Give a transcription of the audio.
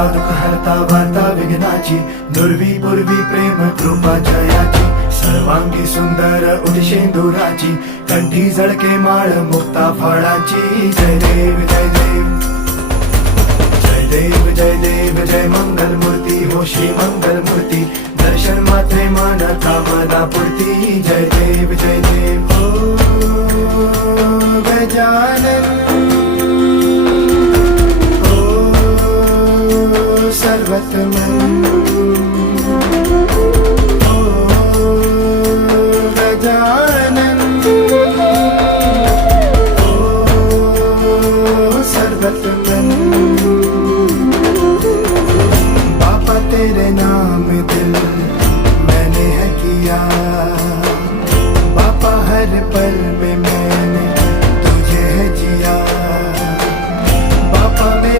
हरता दुःख हरता वार्ता विघ्नाची, दुर्वी पूर्वी प्रेम कृपा जयाची, सर्वांगी सुंदर उदिशेंदुराची, कंठी झळके माळ मुक्ता फळाची. जय देव जय देव जय देव जय देव जय मंगल मूर्ती हो श्री मंगल मूर्ती, दर्शन मात्रे मन कामना पूर्ती. जय देव जय देव हो गजानन हो सर्वतमन.